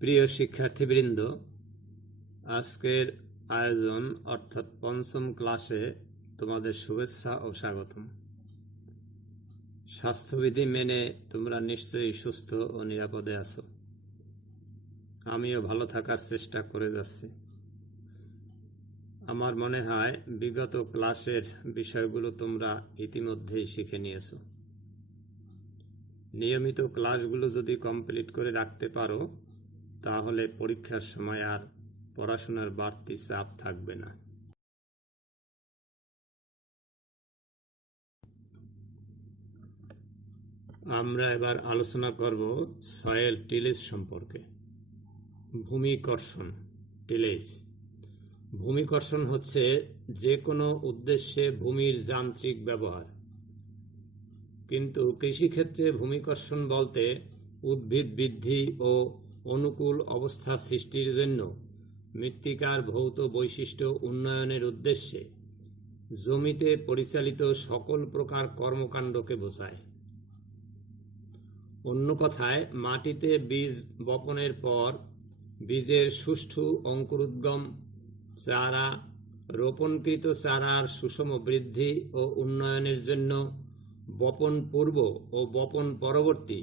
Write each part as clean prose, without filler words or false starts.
প্রিয় শিক্ষার্থীবৃন্দ, আজকের আয়োজন অর্থাৎ পঞ্চম ক্লাসে তোমাদের শুভেচ্ছা ও স্বাগতম। স্বাস্থ্যবিধি মেনে তোমরা নিশ্চয়ই সুস্থ ও নিরাপদে আছো। আমিও ভালো থাকার চেষ্টা করে যাচ্ছি। আমার মনে হয় বিগত ক্লাসের বিষয়গুলো তোমরা ইতিমধ্যেই শিখে নিয়েছো। নিয়মিত ক্লাসগুলো যদি কমপ্লিট করে রাখতে পারো তাহলে পরীক্ষার সময় আর পড়াশোনার বাড়তি চাপ থাকবে না। আমরা এবার আলোচনা করব সয়েল টিলেজ সম্পর্কে। ভূমিকর্ষণ টিলেজ। ভূমিকর্ষণ হচ্ছে যে কোনো উদ্দেশ্যে ভূমির যান্ত্রিক ব্যবহার। কিন্তু কৃষিক্ষেত্রে ভূমিকর্ষণ বলতে উদ্ভিদ বৃদ্ধি ও অনুকূল অবস্থা সৃষ্টির জন্য মৃত্তিকার ভৌত বৈশিষ্ট্য উন্নয়নের উদ্দেশ্যে জমিতে পরিচালিত সকল প্রকার কর্মকাণ্ডকে বোঝায়। অন্য কথায়, মাটিতে বীজ বপনের পর বীজের সুষ্ঠু অঙ্কুরোদ্গম, চারা রোপণকৃত চারার সুষম বৃদ্ধি ও উন্নয়নের জন্য বপন পূর্ব ও বপন পরবর্তী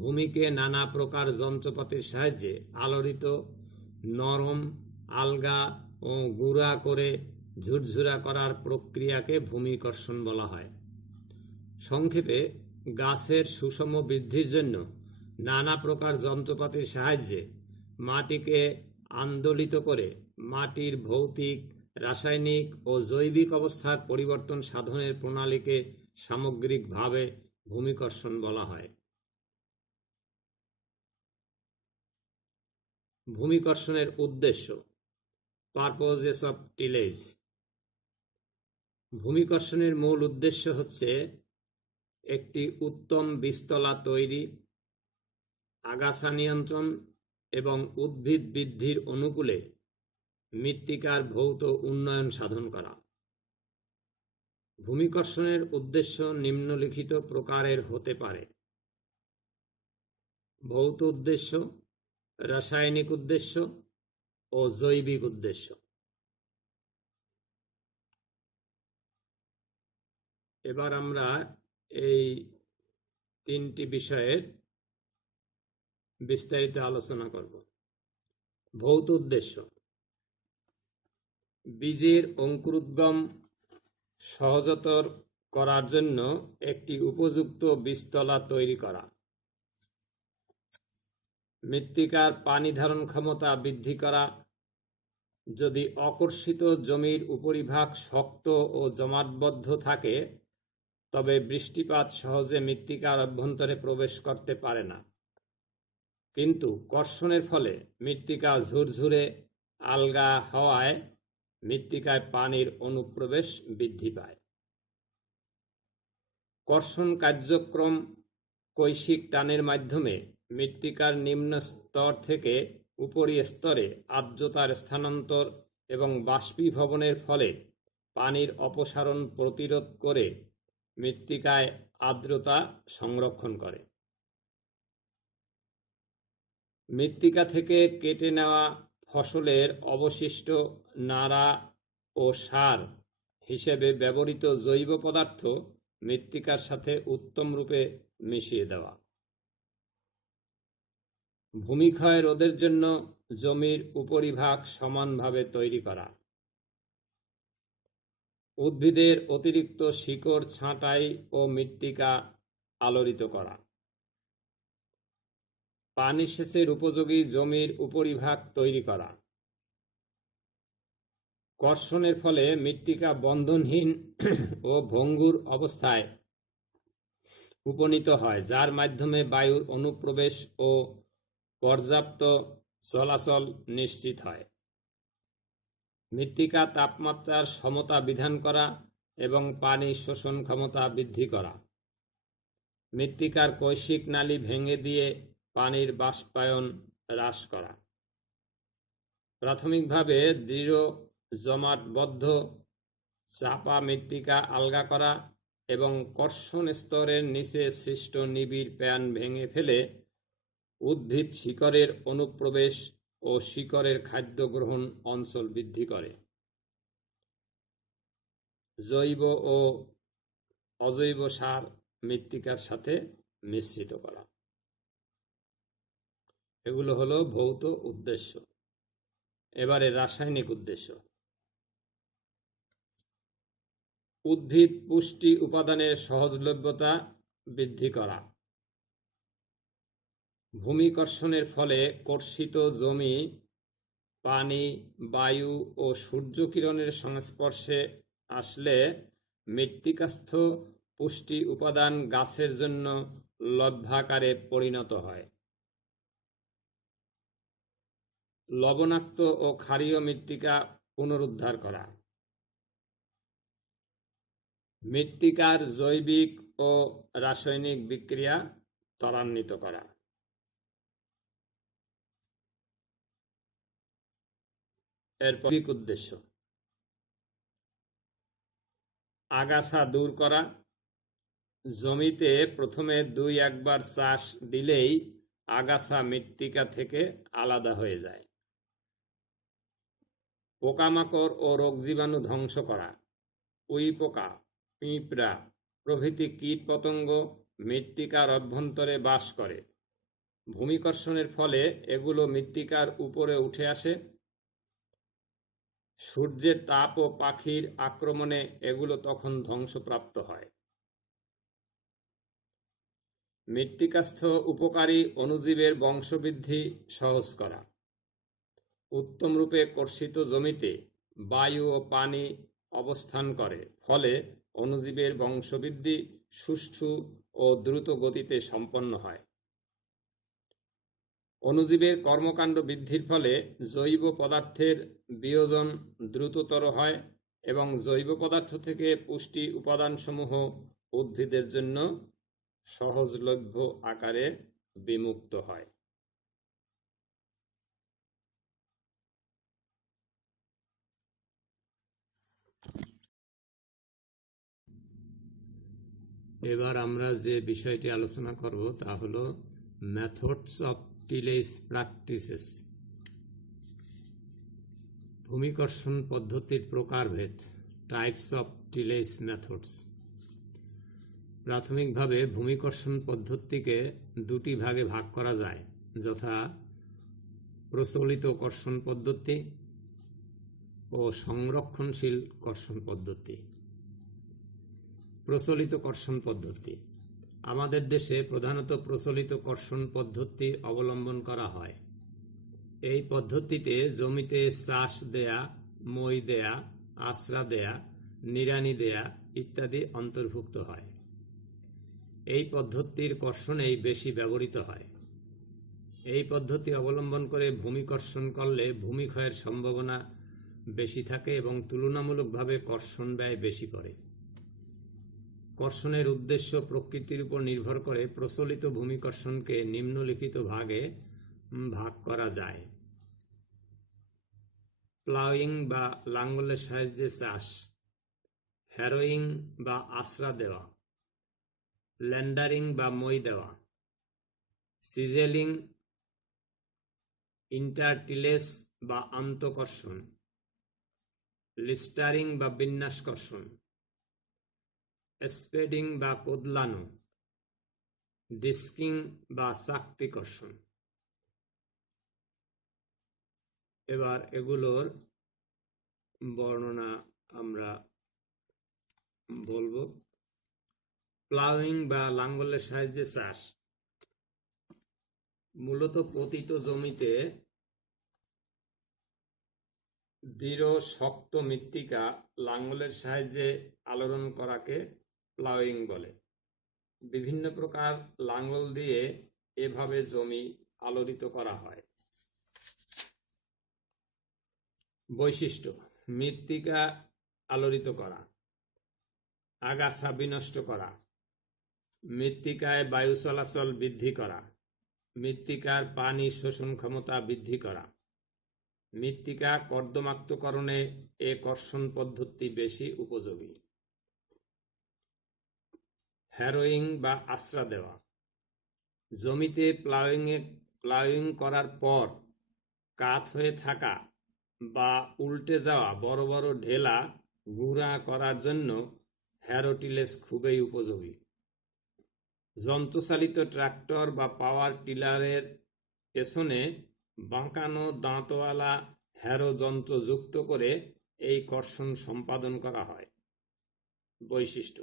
ভূমিকে নানা প্রকার যন্ত্রপাতির সাহায্যে আলোড়িত, নরম, আলগা ও গুঁড়া করে ঝুরঝুরা করার প্রক্রিয়াকে ভূমিকর্ষণ বলা হয়। সংক্ষেপে, গাছের সুষম বৃদ্ধির জন্য নানা প্রকার যন্ত্রপাতির সাহায্যে মাটিকে আন্দোলিত করে মাটির ভৌতিক, রাসায়নিক ও জৈবিক অবস্থার পরিবর্তন সাধনের প্রণালীকে সামগ্রিকভাবে ভূমিকর্ষণ বলা হয়। ভূমিকর্ষণের উদ্দেশ্য, পারপোজেস অফ টিলেজ। ভূমিকর্ষণের মূল উদ্দেশ্য হচ্ছে একটি উত্তম বীজতলা তৈরি, আগাছা নিয়ন্ত্রণ এবং উদ্ভিদ বৃদ্ধির অনুকূলে মৃত্তিকার ভৌত উন্নয়ন সাধন করা। ভূমিকর্ষণের উদ্দেশ্য নিম্নলিখিত প্রকারের হতে পারে: ভৌত উদ্দেশ্য, রাসায়নিক উদ্দেশ্য ও জৈবিক উদ্দেশ্য। এবার আমরা এই তিনটি বিষয়ের বিস্তারিত আলোচনা করব। ভৌত উদ্দেশ্য: বীজের অঙ্কুরোদ্গম সহজতর করার জন্য একটি উপযুক্ত বীজতলা তৈরি করা, মৃত্তিকার পানি ধারণ ক্ষমতা বৃদ্ধি করা। যদি অকর্ষিত জমির উপরিভাগ শক্ত ও জমাটবদ্ধ থাকে তবে বৃষ্টিপাত সহজে মৃত্তিকার অভ্যন্তরে প্রবেশ করতে পারে না, কিন্তু কর্ষণের ফলে মৃত্তিকা ঝুরঝুরে, আলগা হওয়ায় মৃত্তিকায় পানির অনুপ্রবেশ বৃদ্ধি পায়। কর্ষণ কার্যক্রম কৈশিক টানের মাধ্যমে মৃত্তিকার নিম্ন স্তর থেকে উপরি স্তরে আর্দ্রতার স্থানান্তর এবং বাষ্পীভবনের ফলে পানির অপসারণ প্রতিরোধ করে মৃত্তিকায় আর্দ্রতা সংরক্ষণ করে। মৃত্তিকা থেকে কেটে নেওয়া ফসলের অবশিষ্ট নাড়া ও সার হিসেবে ব্যবহৃত জৈব পদার্থ মৃত্তিকার সাথে উত্তম রূপে মিশিয়ে দেওয়া। ভূমিক্ষয় রোধের জন্য জমির উপরিভাগ সমানভাবে তৈরি করা। উদ্ভিদের অতিরিক্ত শিকড় ছাঁটাই ও মৃত্তিকা আলোড়িত করা। পানি সেচের উপযোগী জমির উপরিভাগ তৈরি করা। কর্ষণের ফলে মৃত্তিকা বন্ধনহীন ও ভঙ্গুর অবস্থায় উপনীত হয়, যার মাধ্যমে বায়ুর অনুপ্রবেশ ও পর্যাপ্ত চলাচল নিশ্চিত হয়। মৃত্তিকা তাপমাত্রার সমতা বিধান করা এবং পানি শোষণ ক্ষমতা বৃদ্ধি করা। মৃত্তিকার কৈশিক নালী ভেঙে দিয়ে পানির বাষ্পায়ন হ্রাস করা। প্রাথমিকভাবে দৃঢ়, জমাটবদ্ধ, চাপা মৃত্তিকা আলগা করা এবং কর্ষণ স্তরের নিচে সৃষ্ট নিবিড় প্যান ভেঙে ফেলে উদ্ভিদ শিকড়ের অনুপ্রবেশ ও শিকড়ের খাদ্য গ্রহণ অঞ্চল বৃদ্ধি করে। জৈব ও অজৈব সার মৃত্তিকার সাথে মিশ্রিত করা। এগুলো হলো ভৌত উদ্দেশ্য। এবারে রাসায়নিক উদ্দেশ্য। উদ্ভিদ পুষ্টি উপাদানের সহজলভ্যতা বৃদ্ধি করা। ভূমিকর্ষণের ফলে কর্ষিত জমি পানি, বায়ু ও সূর্যকিরণের সংস্পর্শে আসলে মৃত্তিকাস্থ পুষ্টি উপাদান গাছের জন্য লভ্যাকারে পরিণত হয়। লবণাক্ত ও ক্ষারীয় মৃত্তিকা পুনরুদ্ধার করা। মৃত্তিকার জৈবিক ও রাসায়নিক বিক্রিয়া ত্বরান্বিত করা। এরপর উদ্দেশ্য। আগাছা দূর করা। জমিতে প্রথমে 2-1 বার চাষ দিলেই আগাছা মৃত্তিকা থেকে আলাদা হয়ে যায়। পোকামাকড় ও রোগ জীবাণু ধ্বংস করা। উইপোকা, পিঁপড়া প্রভৃতি কীট পতঙ্গ মৃত্তিকার অভ্যন্তরে বাস করে। ভূমিকর্ষণের ফলে এগুলো মৃত্তিকার উপরে উঠে আসে। সূর্যের তাপ ও পাখির আক্রমণে এগুলো তখন ধ্বংসপ্রাপ্ত হয়। মৃত্তিকাস্থ উপকারী অণুজীবের বংশবৃদ্ধি সহজ করা। উত্তমরূপে কর্ষিত জমিতে বায়ু ও পানি অবস্থান করে, ফলে অণুজীবের বংশবৃদ্ধি সুষ্ঠু ও দ্রুত গতিতে সম্পন্ন হয়। অণুজীবের কর্মকাণ্ড বৃদ্ধির ফলে জৈব পদার্থের বিয়োজন দ্রুততর হয় এবং জৈব পদার্থ থেকে পুষ্টি উপাদানসমূহ উদ্ভিদের জন্য সহজলভ্য আকারে বিমুক্ত হয়। এবার আমরা যে বিষয়টি আলোচনা করব তা হলো মেথডস অফ টিলেজ প্র্যাকটিসেস। ভূমিকর্ষণ পদ্ধতির প্রকারভেদ, টাইপস অফ টিলেজ মেথডস। প্রাথমিকভাবে ভূমিকর্ষণ পদ্ধতিকে দুটি ভাগে ভাগ করা যায়, যথা প্রচলিত কর্ষণ পদ্ধতি ও সংরক্ষণশীল কর্ষণ পদ্ধতি। প্রচলিত কর্ষণ পদ্ধতি। আমাদের দেশে প্রধানত প্রচলিত কর্ষণ পদ্ধতি অবলম্বন করা হয়। এই পদ্ধতিতে জমিতে চাষ দেয়া, মই দেয়া, আশ্রা দেয়া, নিড়ানি দেয়া ইত্যাদি অন্তর্ভুক্ত হয়। এই পদ্ধতির কর্ষণেই বেশি ব্যবহৃত হয়। এই পদ্ধতি অবলম্বন করে ভূমিকর্ষণ করলে ভূমিক্ষয়ের সম্ভাবনা বেশি থাকে এবং তুলনামূলকভাবে কর্ষণ ব্যয় বেশি পড়ে। কর্ষণের উদ্দেশ্য প্রকৃতির উপর নির্ভর করে প্রচলিত ভূমিকর্ষণকে নিম্নলিখিত ভাগে ভাগ করা যায়। প্লাউইং বা লাঙ্গলের সাহায্যে চাষ, হ্যারোয়িং বা আশ্রা দেওয়া, ল্যান্ডারিং বা মই দেওয়া, সিজেলিং, ইন্টারটিলেস বা আন্তঃকর্ষণ, লিস্টারিং বা বিন্যাসকর্ষণ, স্প্রেডিং বা কোদলানো, ডিস্কিং বা চাকতিকর্ষণ। এবার এগুলোর বর্ণনা আমরা বলবো। প্লাউইং বা লাঙ্গলের সাহায্যে চাষ মূলত পতিত জমিতে দৃঢ় শক্ত মৃত্তিকা লাঙ্গলের সাহায্যে আলোড়ন করাকে প্লাউইং বলে। বিভিন্ন প্রকার লাঙ্গল দিয়ে এভাবে জমি আলোড়িত করা হয়। বৈশিষ্ট্য: মৃত্তিকা আলোড়িত করা, আগাছা বিনষ্ট করা, মৃত্তিকায় বায়ু চলাচল বৃদ্ধি করা, মৃত্তিকার পানি শোষণ ক্ষমতা বৃদ্ধি করা। মৃত্তিকা কর্দমাক্তকরণে এ কর্ষণ পদ্ধতি বেশি উপযোগী। হ্যারোয়িং বা আশ্রা দেওয়া। জমিতে প্লাউইংয়ে প্লাউইং করার পর কাত হয়ে থাকা বা উল্টে যাওয়া বড় বড় ঢেলা গুঁড়া করার জন্য হ্যারো টিলেস খুবই উপযোগী। যন্ত্রচালিত ট্রাক্টর বা পাওয়ার টিলারের পেছনে বাঁকানো দাঁতওয়ালা হ্যারো যন্ত্র যুক্ত করে এই কর্ষণ সম্পাদন করা হয়। বৈশিষ্ট্য: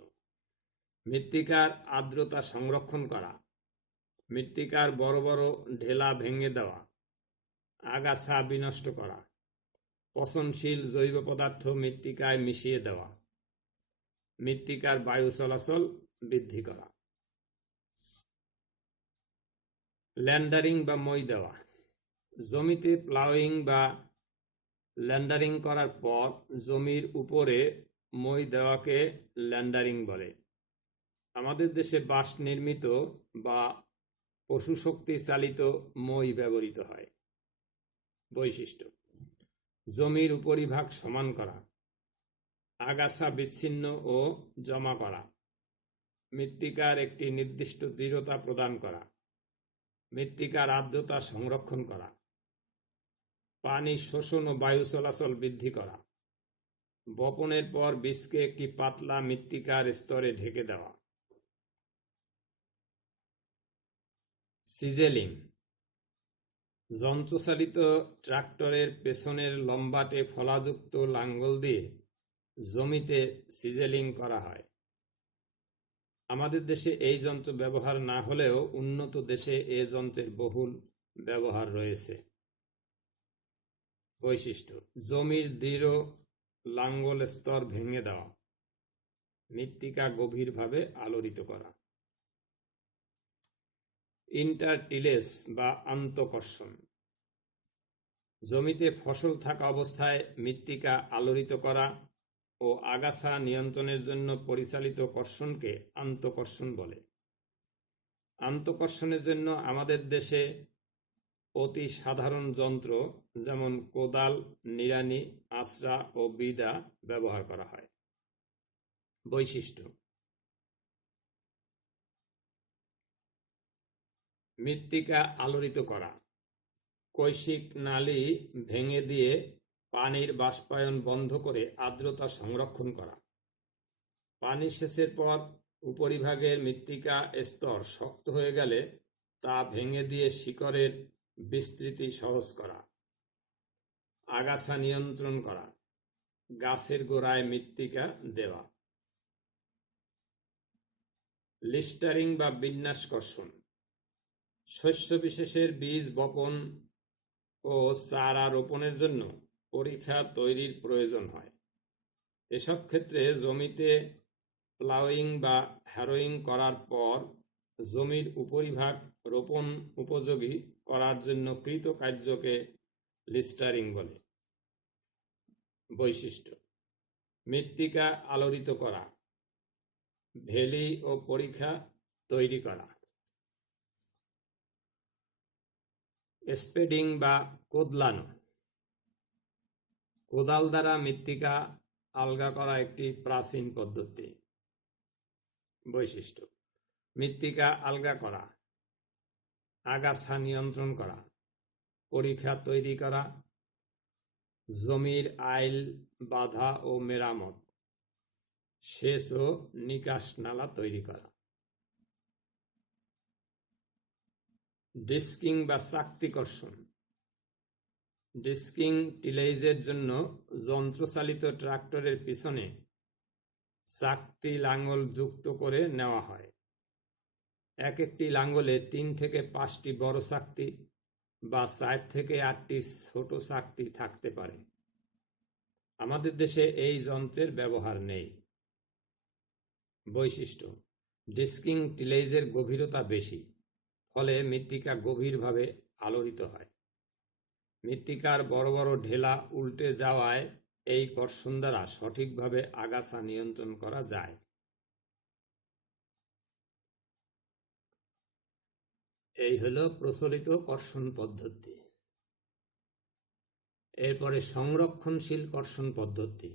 মৃত্তিকার আর্দ্রতা সংরক্ষণ করা, মৃত্তিকার বড় বড় ঢেলা ভেঙে দেওয়া, আগাছা বিনষ্ট করা, পচনশীল জৈব পদার্থ মৃত্তিকায় মিশিয়ে দেওয়া, মৃত্তিকার বায়ু চলাচল বৃদ্ধি করা। ল্যান্ডারিং বা মই দেওয়া: জমিতে প্লাউইং বা ল্যান্ডারিং করার পর জমির উপরে মই দেওয়াকে ল্যান্ডারিং বলে। আমাদের দেশে বাঁশ নির্মিত বা পশুশক্তি চালিত মই ব্যবহৃত হয়। বৈশিষ্ট্য: জমির উপরিভাগ সমান করা, আগাছা বিচ্ছিন্ন ও জমা করা, মৃত্তিকার একটি নির্দিষ্ট দৃঢ়তা প্রদান করা, মৃত্তিকার আর্দ্রতা সংরক্ষণ করা, পানি শোষণ ও বায়ু চলাচল বৃদ্ধি করা, বপনের পর বীজকে একটি পাতলা মৃত্তিকার স্তরে ঢেকে দেওয়া। সিজেলিং: যন্ত্রচালিত ট্রাক্টরের পেছনের লম্বাটে ফলাযুক্ত লাঙ্গল দিয়ে জমিতে সিজেলিং করা হয়। আমাদের দেশে এই যন্ত্র ব্যবহার না হলেও উন্নত দেশে এ যন্ত্রের বহুল ব্যবহার রয়েছে। বৈশিষ্ট্য: জমির দৃঢ় লাঙ্গল স্তর ভেঙে দেওয়া, মৃত্তিকা গভীরভাবে আলোড়িত করা। ইন্টারটিলেস বা আন্তঃকর্ষণ: জমিতে ফসল থাকা অবস্থায় মৃত্তিকা আলোড়িত করা ও আগাছা নিয়ন্ত্রণের জন্য পরিচালিত কর্ষণকে আন্তঃকর্ষণ বলে। আন্তঃকর্ষণের জন্য আমাদের দেশে অতি সাধারণ যন্ত্র যেমন কোদাল, নিড়ানি, আঁচড়া ও বিদা ব্যবহার করা হয়। বৈশিষ্ট্য: মৃত্তিকা আলোড়িত করা, কৈশিক নালী ভেঙে দিয়ে পানির বাষ্পায়ন বন্ধ করে আর্দ্রতা সংরক্ষণ করা, পানি সেচের পর উপরিভাগের মৃত্তিকা স্তর শক্ত হয়ে গেলে তা ভেঙে দিয়ে শিকড়ের বিস্তৃতি সহজ করা, আগাছা নিয়ন্ত্রণ করা, গাছের গোড়ায় মৃত্তিকা দেওয়া। লিস্টারিং বা বিন্যাস কর্ষণ: শস্য বিশেষের বীজ বপন ও চারা রোপণের জন্য পরিখা তৈরির প্রয়োজন হয়। এসব ক্ষেত্রে জমিতে প্লাউইং বা হ্যারোইং করার পর জমির উপরিভাগ রোপণ উপযোগী করার জন্য কৃত কার্যকে লিস্টারিং বলে। বৈশিষ্ট্য: মৃত্তিকা আলোড়িত করা, ভেলি ও পরিখা তৈরি করা। স্পেডিং বা কোদলানো: কোদাল দ্বারা মৃত্তিকা আলগা করা একটি প্রাচীন পদ্ধতি। বৈশিষ্ট্য: মৃত্তিকা আলগা করা, আগাছা নিয়ন্ত্রণ করা, পরিখা তৈরি করা, জমির আইল বাঁধা ও মেরামত, সেচ ও নিকাশ নালা তৈরি করা। ডিস্কিং বা চাকতি কর্ষণ: ডিস্কিং টিলেজের জন্য যন্ত্রচালিত ট্রাক্টরের পিছনে চাকতি লাঙ্গল যুক্ত করে নেওয়া হয়। এক একটি লাঙ্গলে 3 থেকে 5টি বড় চাকতি বা 4 থেকে 8টি ছোট চাকতি থাকতে পারে। আমাদের দেশে এই যন্ত্রের ব্যবহার নেই। বৈশিষ্ট্য: ডিস্কিং টিলেজের গভীরতা বেশি, ফলে মৃত্তিকা গভীরভাবে আলোড়িত হয়। মৃত্তিকার বড় বড় ঢেলা উল্টে যাওয়ায় এই কর্ষণ দ্বারা সঠিকভাবে আগাছা নিয়ন্ত্রণ করা যায়। এই হলো প্রচলিত কর্ষণ পদ্ধতি। এরপরে সংরক্ষণশীল কর্ষণ পদ্ধতি।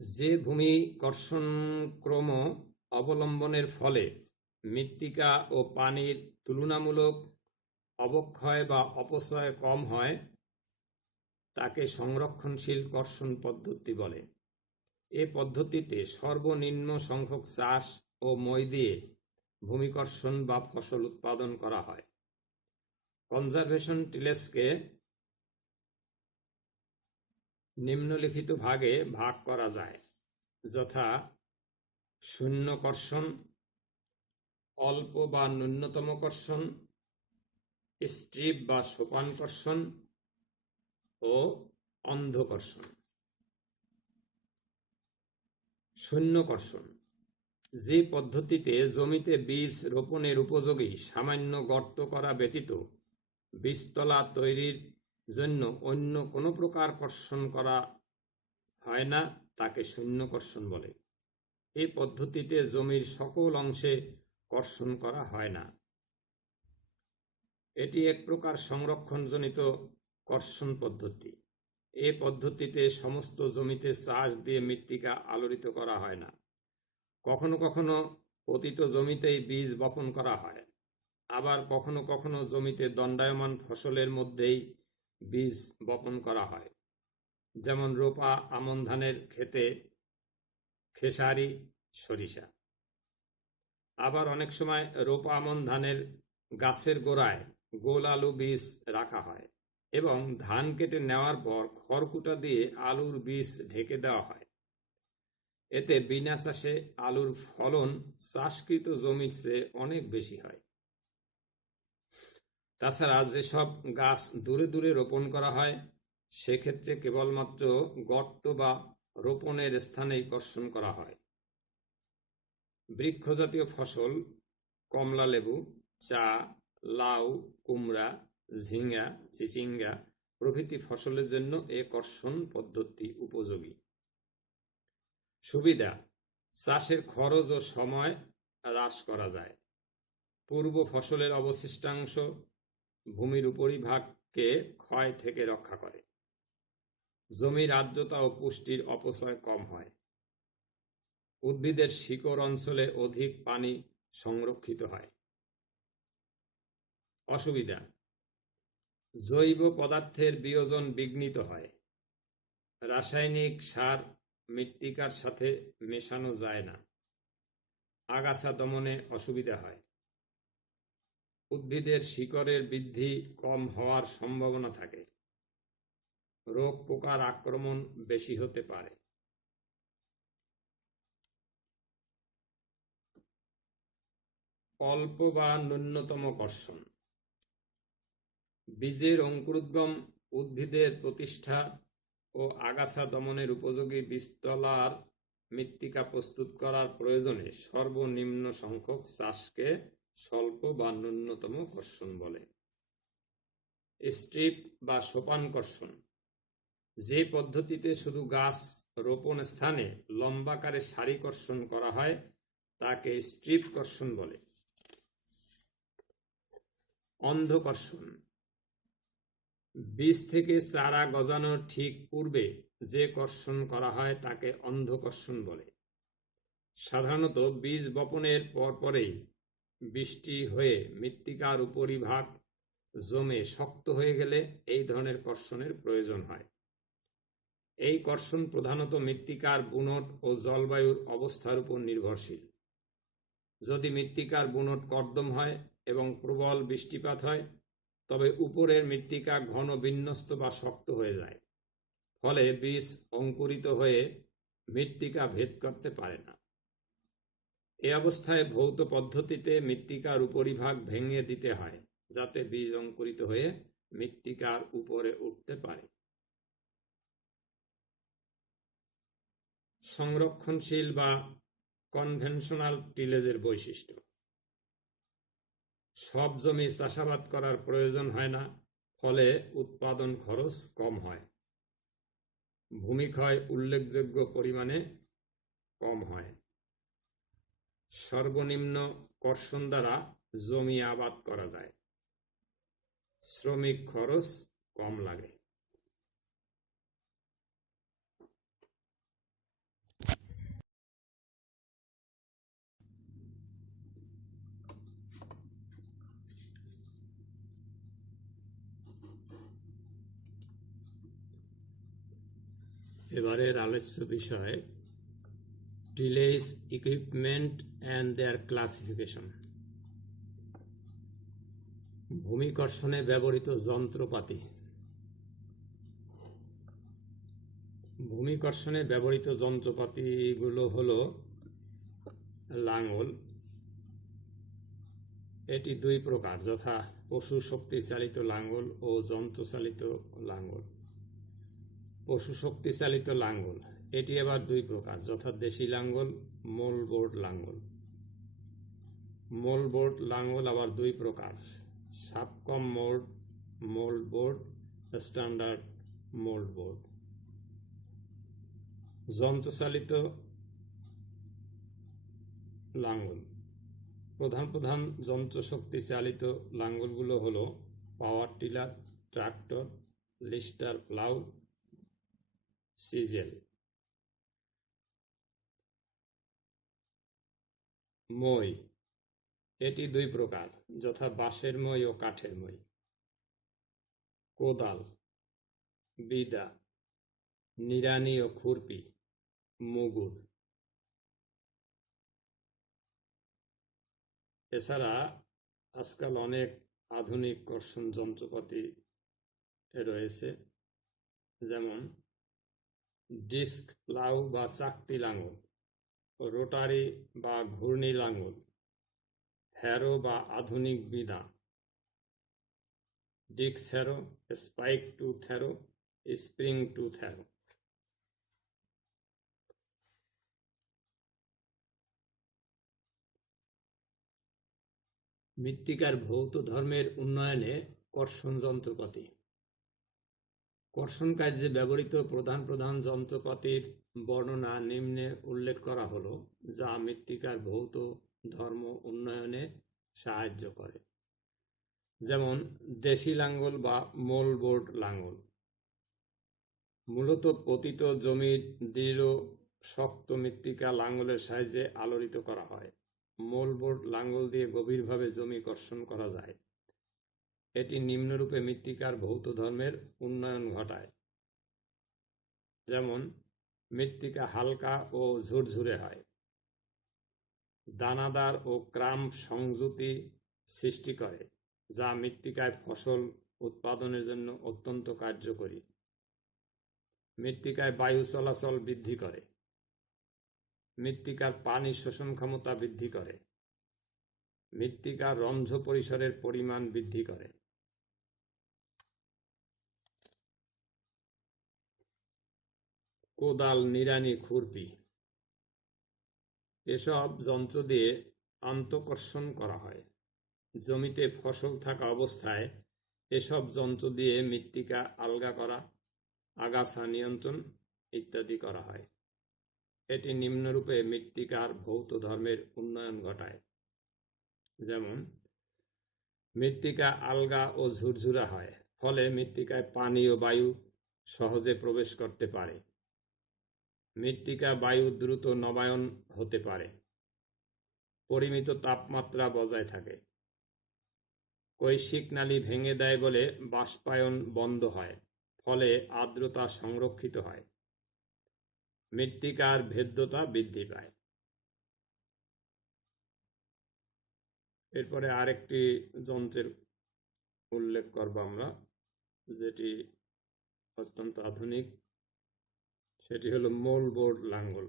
যে ভূমি কর্ষণ ক্রম অবলম্বনের ফলে মৃত্তিকা ও পানির তুলনামূলক অবক্ষয় বা অপচয় কম হয় তাকে সংরক্ষণশীল কর্ষণ পদ্ধতি বলে। এ পদ্ধতিতে সর্বনিম্ন সংখ্যক চাষ ও মই দিয়ে ভূমিকর্ষণ বা ফসল উৎপাদন করা হয়। কনজারভেশন টিলেসকে নিম্নলিখিত ভাগে ভাগ করা যায়, যথা শূন্য কর্ষণ, অল্প বা ন্যূনতম কর্ষণ, স্ট্রিপ বা সোপান কর্ষণ ও অন্ধ কর্ষণ। শূন্য কর্ষণ, যে পদ্ধতিতে জমিতে বীজ রোপণের উপযোগী সামান্য গর্ত করা ব্যতীত বীজতলা তৈরির জন্য অন্য কোনো প্রকার কর্ষণ করা হয় না, তাকে শূন্য কর্ষণ বলে। এই পদ্ধতিতে জমির সকল অংশে কর্ষণ করা হয় না। এটি এক প্রকার সংরক্ষণজনিত কর্ষণ পদ্ধতি। এই পদ্ধতিতে সমস্ত জমিতে চাষ দিয়ে মৃত্তিকা আলোড়িত করা হয় না। কখনো কখনো পতিত জমিতেই বীজ বপন করা হয়, আবার কখনো কখনো জমিতে দণ্ডায়মান ফসলের মধ্যেই বীজ বপন করা হয়, যেমন রোপা আমন ধানের ক্ষেতে খেসারি, সরিষা। আবার অনেক সময় রোপা আমন ধানের গাছের গোড়ায় গোল আলু বীজ রাখা হয় এবং ধান কেটে নেওয়ার পর খড়কুটা দিয়ে আলুর বীজ ঢেকে দেওয়া হয়। এতে বিনা চাষে আলুর ফলন চাষকৃত জমির চেয়ে অনেক বেশি হয়। তাছাড়া যেসব গাছ দূরে দূরে রোপণ করা হয়, সেক্ষেত্রে কেবলমাত্র গর্ত বা রোপণের স্থানেই কর্ষণ করা হয়। বৃক্ষজাতীয় ফসল, কমলা লেবু, চা, লাউ, কুমড়া, ঝিঙ্গা, চিচিঙ্গা প্রভৃতি ফসলের জন্য এ কর্ষণ পদ্ধতি উপযোগী। সুবিধা: চাষের খরচ ও সময় হ্রাস করা যায়। পূর্ব ফসলের অবশিষ্টাংশ ভূমির উপরিভাগকে ক্ষয় থেকে রক্ষা করে। জমির আর্দ্রতা ও পুষ্টির অপচয় কম হয়। উদ্ভিদের শিকড় অঞ্চলে অধিক পানি সংরক্ষিত হয়। অসুবিধা: জৈব পদার্থের বিয়োজন বিঘ্নিত হয়। রাসায়নিক সার মৃত্তিকার সাথে মেশানো যায় না। আগাছা দমনে অসুবিধা হয়। উদ্ভিদের শিকড়ের বৃদ্ধি কম হওয়ার সম্ভাবনা থাকে। রোগ পোকার আক্রমণ বেশি হতে পারে। অল্প বা ন্যূনতম কর্ষণ: বীজের অঙ্কুরোদ্গম, উদ্ভিদের প্রতিষ্ঠা ও আগাছা দমনের উপযোগী বীজতলার মৃত্তিকা প্রস্তুত করার প্রয়োজনে সর্বনিম্ন সংখ্যক চাষকে স্বল্প বা ন্যূনতম কর্ষণ বলে। স্ট্রিপ বা সোপান কর্ষণ: যে পদ্ধতিতে শুধু গাছ রোপণ স্থানে লম্বাকারে সারি কর্ষণ করা হয় তাকে স্ট্রিপ কর্ষণ বলে। অন্ধ কর্ষণ: বীজ থেকে চারা গজানোর ঠিক পূর্বে যে কর্ষণ করা হয় তাকে অন্ধ কর্ষণ বলে। সাধারণত বীজ বপনের পরপরেই বৃষ্টি হয়ে মৃত্তিকার উপরিভাগ জমে শক্ত হয়ে গেলে এই ধরনের কর্ষণের প্রয়োজন হয়। এই কর্ষণ প্রধানত মৃত্তিকার বুনট ও জলবায়ুর অবস্থার উপর নির্ভরশীল। যদি মৃত্তিকার বুনট কর্দম হয় এবং প্রবল বৃষ্টিপাত হয়, তবে উপরের মৃত্তিকা ঘন বিন্যস্ত বা শক্ত হয়ে যায়, ফলে বীজ অঙ্কুরিত হয়ে মৃত্তিকা ভেদ করতে পারে না। এ অবস্থায় ভৌত পদ্ধতিতে মৃত্তিকার উপরিভাগ ভেঙে দিতে হয়, যাতে বীজ অঙ্কুরিত হয়ে মৃত্তিকার উপরে উঠতে পারে। সংরক্ষণশীল বা কনভেনশনাল টিলেজের বৈশিষ্ট্য: সব জমি চাষাবাদ করার প্রয়োজন হয় না, ফলে উৎপাদন খরচ কম হয়। ভূমিক্ষয় উল্লেখযোগ্য পরিমাণে কম হয়। সর্বনিম্ন কর্ষণ দ্বারা জমি আবাদ করা যায়। শ্রমিক খরচ কম লাগে। এবারের আলোচ্য বিষয় tillage equipment and their classification. ভূমিকর্ষণে ব্যবহৃত যন্ত্রপাতি। ভূমিকর্ষণে ব্যবহৃত যন্ত্রপাতিগুলো হলো লাঙল। এটি দুই প্রকার, যথা পশু শক্তি চালিত লাঙল ও যন্ত্রচালিত লাঙল। পশু শক্তি চালিত লাঙল এটি আবার দুই প্রকার, যথা দেশি লাঙল, মোলবোর্ড লাঙল। মোলবোর্ড লাঙল আবার দুই প্রকার, সাবকম মোল্ডবোর্ড, স্ট্যান্ডার্ড মোল্ডবোর্ড। যন্ত্রচালিত লাঙল। প্রধান যন্ত্রশক্তি চালিত লাঙলগুলো হলো power tiller, tractor, lister plough, chisel. মই এটি দুই প্রকার, যথা বাঁশের মই ও কাঠের মই। কোদাল, বিদা, নিড়ানি ও খুরপি, মুগুর। এছাড়া আজকাল অনেক আধুনিক কর্ষণ যন্ত্রপাতি রয়েছে, যেমন ডিস্ক প্লাউ বা চাকতি লাঙল, রোটারি বা ঘূর্ণি লাঙল, হ্যারো বা আধুনিক বিদা, disc harrow, spike tooth harrow, spring tooth harrow. মৃত্তিকার ভৌত ধর্মের উন্নয়নে কর্ষণ যন্ত্রপাতি। কর্ষণ কার্যে ব্যবহৃত প্রধান যন্ত্রপাতির বর্ণনা নিম্নে উল্লেখ করা হলো, যা মৃত্তিকার ভৌত ধর্ম উন্নয়নে সাহায্য করে। যেমন দেশি লাঙ্গল বা মোলবোর্ড লাঙ্গল মূলত পতিত জমির দৃঢ় শক্ত মৃত্তিকা লাঙ্গলের সাহায্যে আলোড়িত করা হয়। মোলবোর্ড লাঙ্গল দিয়ে গভীরভাবে জমি কর্ষণ করা যায়। এটি নিম্নরূপে মৃত্তিকার ভৌত ধর্মের উন্নয়ন ঘটায়। যেমন মৃত্তিকা হালকা ও ঝুরঝুরে হয়, দানাদার ও ক্রাম্প সংযুতি সৃষ্টি করে, যা মৃত্তিকায় ফসল উৎপাদনের জন্য অত্যন্ত কার্যকরী। মৃত্তিকায় বায়ু চলাচল বৃদ্ধি করে। মৃত্তিকার পানি শোষণ ক্ষমতা বৃদ্ধি করে। মৃত্তিকার রন্ধ্র পরিসরের পরিমাণ বৃদ্ধি করে। কোদাল, নিড়ানি, খুরপি এসব যন্ত্র দিয়ে আন্তঃকর্ষণ করা হয়। জমিতে ফসল থাকা অবস্থায় এসব যন্ত্র দিয়ে মৃত্তিকা আলগা করা, আগাছা নিয়ন্ত্রণ ইত্যাদি করা হয়। এটি নিম্নরূপে মৃত্তিকার ভৌত ধর্মের উন্নয়ন ঘটায়। যেমন মৃত্তিকা আলগা ও ঝুরঝুরা হয়, ফলে মৃত্তিকায় পানি ও বায়ু সহজে প্রবেশ করতে পারে। মৃত্তিকা বায়ু দ্রুত নবায়ন হতে পারে। পরিমিত তাপমাত্রা বজায় থাকে। কৈশিক নালী ভেঙে দেয় বলে বাষ্পায়ন বন্ধ হয়, ফলে আর্দ্রতা সংরক্ষিত হয়। মৃত্তিকার ভেদ্যতা বৃদ্ধি পায়। এরপরে আরেকটি যন্ত্রের উল্লেখ করব আমরা, যেটি অত্যন্ত আধুনিক, সেটি হলো মোলবোর্ড লাঙ্গল।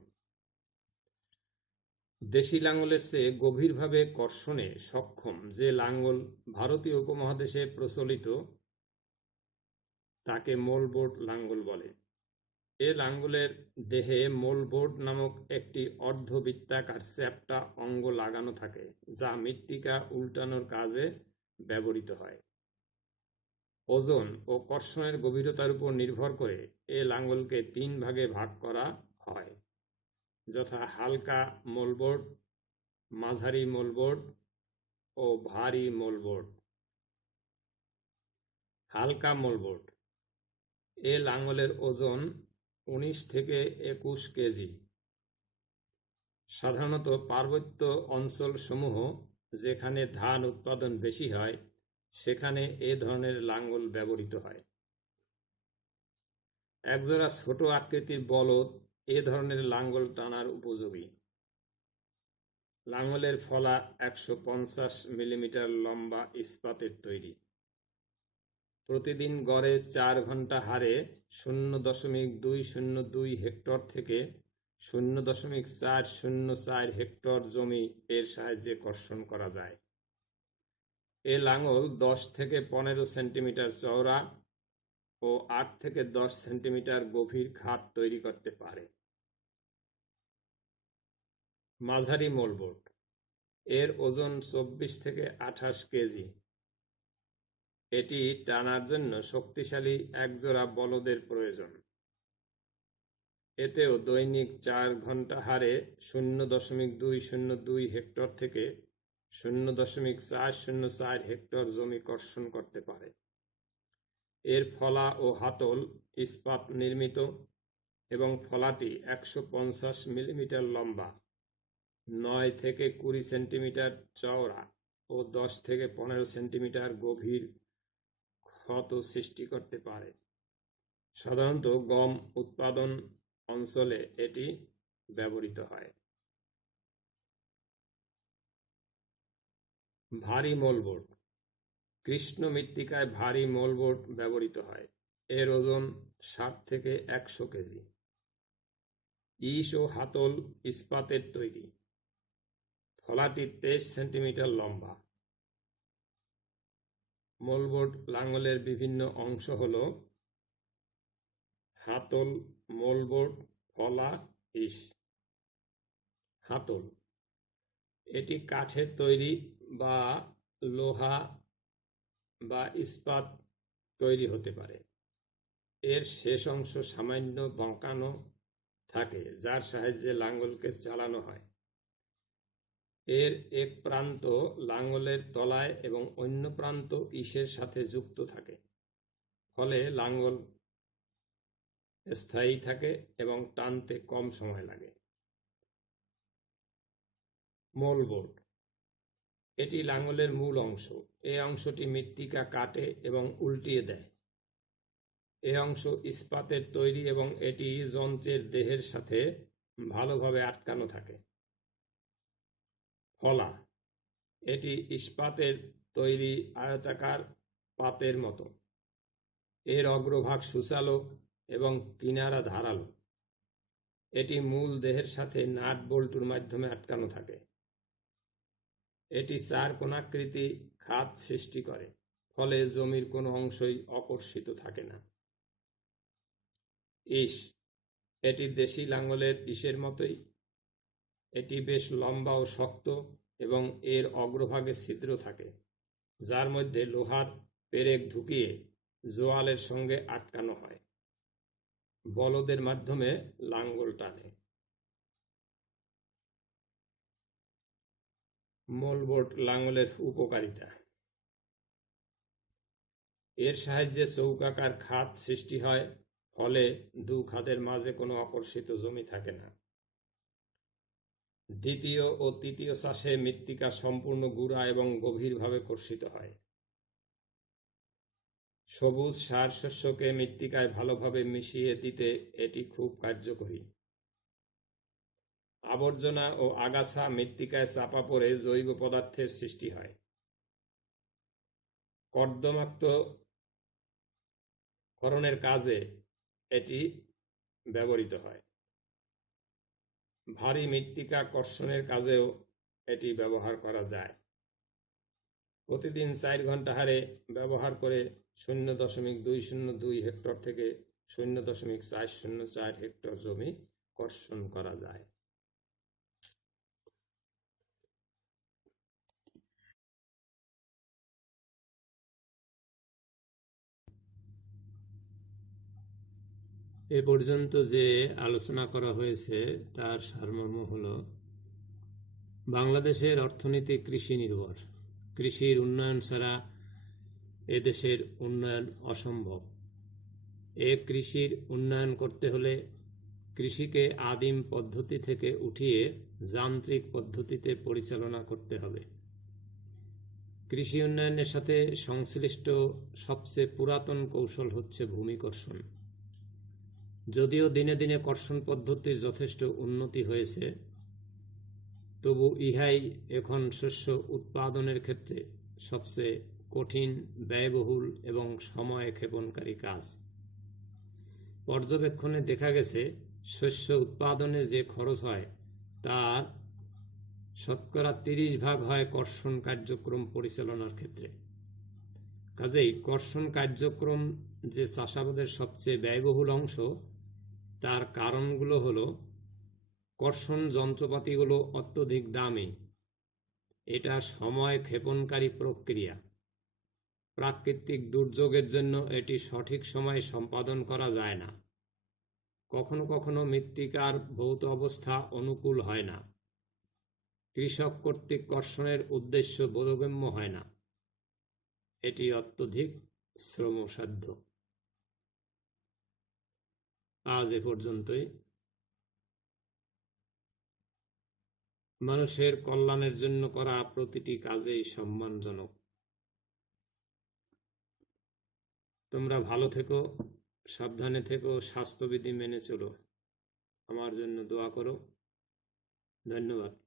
দেশি লাঙ্গলের চেয়ে গভীরভাবে কর্ষণে সক্ষম যে লাঙ্গল ভারতীয় উপমহাদেশে প্রচলিত তাকে মোলবোর্ড লাঙ্গল বলে। এ লাঙ্গলের দেহে মোলবোর্ড নামক একটি অর্ধবৃত্তাকার চ্যাপ্টা অঙ্গ লাগানো থাকে, যা মৃত্তিকা উল্টানোর কাজে ব্যবহৃত হয়। ওজন ও কর্ষণের গভীরতার উপর নির্ভর করে এ লাঙ্গলকে 3 ভাগে ভাগ করা হয়, যথা হালকা মোলবোর্ড, মাঝারি মোলবোর্ড ও ভারী মোলবোর্ড। হালকা মোলবোর্ড এ লাঙ্গলের ওজন 19 থেকে 21 কেজি। সাধারণত পার্বত্য অঞ্চল সমূহ যেখানে ধান উৎপাদন বেশি হয়, সেখানে এ ধরনের লাঙ্গল ব্যবহৃত হয়। একজোড়া ছোট আকৃতির বলদ এ ধরনের লাঙ্গল টানার উপযোগী। লাঙ্গলের ফলা 150 মিলিমিটার লম্বা ইস্পাতের তৈরি। প্রতিদিন গড়ে 4 ঘন্টা হারে 0.202 হেক্টর থেকে 0.404 হেক্টর জমি এর সাহায্যে কর্ষণ করা যায়। এ লাঙ্গল 10 থেকে 15 সেন্টিমিটার চওড়া ও 8 থেকে 10 সেন্টিমিটার গভীর খাত তৈরি করতে পারে। মাঝারি মোলবোট, এর ওজন 24 থেকে 28 কেজি। এটি টানার জন্য শক্তিশালী একজোড়া বলদের প্রয়োজন। এতেও দৈনিক 4 ঘন্টা হারে 0.202 হেক্টর থেকে 0.404 হেক্টর জমি কর্ষণ করতে পারে। এর ফলা ও হাতল ইস্পাত নির্মিত এবং ফলাটি 150 মিলিমিটার লম্বা, 9 থেকে 20 সেন্টিমিটার চওড়া ও 10 থেকে 15 সেন্টিমিটার গভীর ক্ষত সৃষ্টি করতে পারে। সাধারণত গম উৎপাদন অঞ্চলে এটি ব্যবহৃত হয়। ভারী মোলবোট, কৃষ্ণ মৃত্তিকায় ভারী মোলবোট ব্যবহৃত হয়। এর ওজন 60 থেকে 100 কেজি। ইস ও হাতল ইস্পাতের তৈরি। ফলাটি 23 সেন্টিমিটার লম্বা। মোলবোট লাঙ্গলের বিভিন্ন অংশ হল হাতল, মোলবোট, ফলা, ইস। হাতল, এটি কাঠের তৈরি বা লোহা বা ইস্পাত তৈরি হতে পারে। এর শেষ অংশ সামান্য বাঁকানো থাকে, যার সাহায্যে লাঙ্গলকে চালানো হয়। এর এক প্রান্ত লাঙ্গলের তলায় এবং অন্য প্রান্ত ইসের সাথে যুক্ত থাকে, ফলে লাঙ্গল স্থায়ী থাকে এবং টানতে কম সময় লাগে। মোলবোট, এটি লাঙ্গলের মূল অংশ। এই অংশটি মৃত্তিকা কাটে এবং উল্টিয়ে দেয়। এই অংশ ইস্পাতের তৈরি এবং এটি যন্ত্রের দেহের সাথে ভালোভাবে আটকানো থাকে। ফলা, এটি ইস্পাতের তৈরি আয়তাকার পাতের মতো। এর অগ্রভাগ সূচালো এবং কিনারা ধারালো। এটি মূল দেহের সাথে নাট বল্টুর মাধ্যমে আটকানো থাকে। এটি 4 কোণাকৃতি খাত সৃষ্টি করে, ফলে জমির কোনো অংশই অকর্ষিত থাকে না। ইস, এটি দেশি লাঙ্গলের ইসের মতোই। এটি বেশ লম্বা ও শক্ত এবং এর অগ্রভাগে ছিদ্র থাকে, যার মধ্যে লোহার পেরেক ঢুকিয়ে জোয়ালের সঙ্গে আটকানো হয়। বলদের মাধ্যমে লাঙ্গল টানে। মোলবোট লাঙ্গলের উপকারিতা। এর সাহায্যে চৌকাকার খাত সৃষ্টি হয়, ফলে 2 খাতের মাঝে কোনো অকর্ষিত জমি থাকে না। দ্বিতীয় ও তৃতীয় চাষে মৃত্তিকা সম্পূর্ণ গুঁড়া এবং গভীরভাবে কর্ষিত হয়। সবুজ সার শস্যকে মৃত্তিকায় ভালোভাবে মিশিয়ে দিতে এটি খুব কার্যকরী। আবর্জনা ও আগাছা মৃত্তিকায় চাপা পড়ে জৈব পদার্থের সৃষ্টি হয়। কর্দমাক্তকরণের কাজে এটি ব্যবহৃত হয়। ভারী মৃত্তিকা কর্ষণের কাজেও এটি ব্যবহার করা যায়। প্রতিদিন 4 ঘন্টা হারে ব্যবহার করে 0.202 হেক্টর থেকে 0.404 হেক্টর জমি কর্ষণ করা যায়। এ পর্যন্ত যে আলোচনা করা হয়েছে তার সারমর্ম হল, বাংলাদেশের অর্থনীতি কৃষি নির্ভর। কৃষির উন্নয়ন ছাড়া এদেশের উন্নয়ন অসম্ভব। কৃষির উন্নয়ন করতে হলে কৃষিকে আদিম পদ্ধতি থেকে উঠিয়ে যান্ত্রিক পদ্ধতিতে পরিচালনা করতে হবে। কৃষি উন্নয়নের সাথে সংশ্লিষ্ট সবচেয়ে পুরাতন কৌশল হচ্ছে ভূমি কর্ষণ। যদিও দিনে দিনে কর্ষণ পদ্ধতির যথেষ্ট উন্নতি হয়েছে, তবু ইহাই এখন শস্য উৎপাদনের ক্ষেত্রে সবচেয়ে কঠিন, ব্যয়বহুল এবং সময় ক্ষেপণকারী কাজ। পর্যবেক্ষণে দেখা গেছে, শস্য উৎপাদনে যে খরচ হয় তার শতকরা 30% হয় কর্ষণ কার্যক্রম পরিচালনার ক্ষেত্রে। কাজেই কর্ষণ কার্যক্রম যে চাষাবাদের সবচেয়ে ব্যয়বহুল অংশ, তার কারণগুলো হলো: কর্ষণ যন্ত্রপাতিগুলো অত্যধিক দামি, এটা সময় ক্ষেপণকারী প্রক্রিয়া, প্রাকৃতিক দুর্যোগের জন্য এটি সঠিক সময়ে সম্পাদন করা যায় না, কখনো কখনো মৃত্তিকার ভৌত অবস্থা অনুকূল হয় না, কৃষক কর্তৃক কর্ষণের উদ্দেশ্য বোধগম্য হয় না, এটি অত্যধিক শ্রমসাধ্য। আজ এ পর্যন্তই। মানুষের কল্যাণের জন্য করা প্রতিটি কাজেই সম্মানজনক। তোমরা ভালো থেকো, সাবধানে থেকো, স্বাস্থ্যবিধি মেনে চলো। আমার জন্য দোয়া করো। ধন্যবাদ।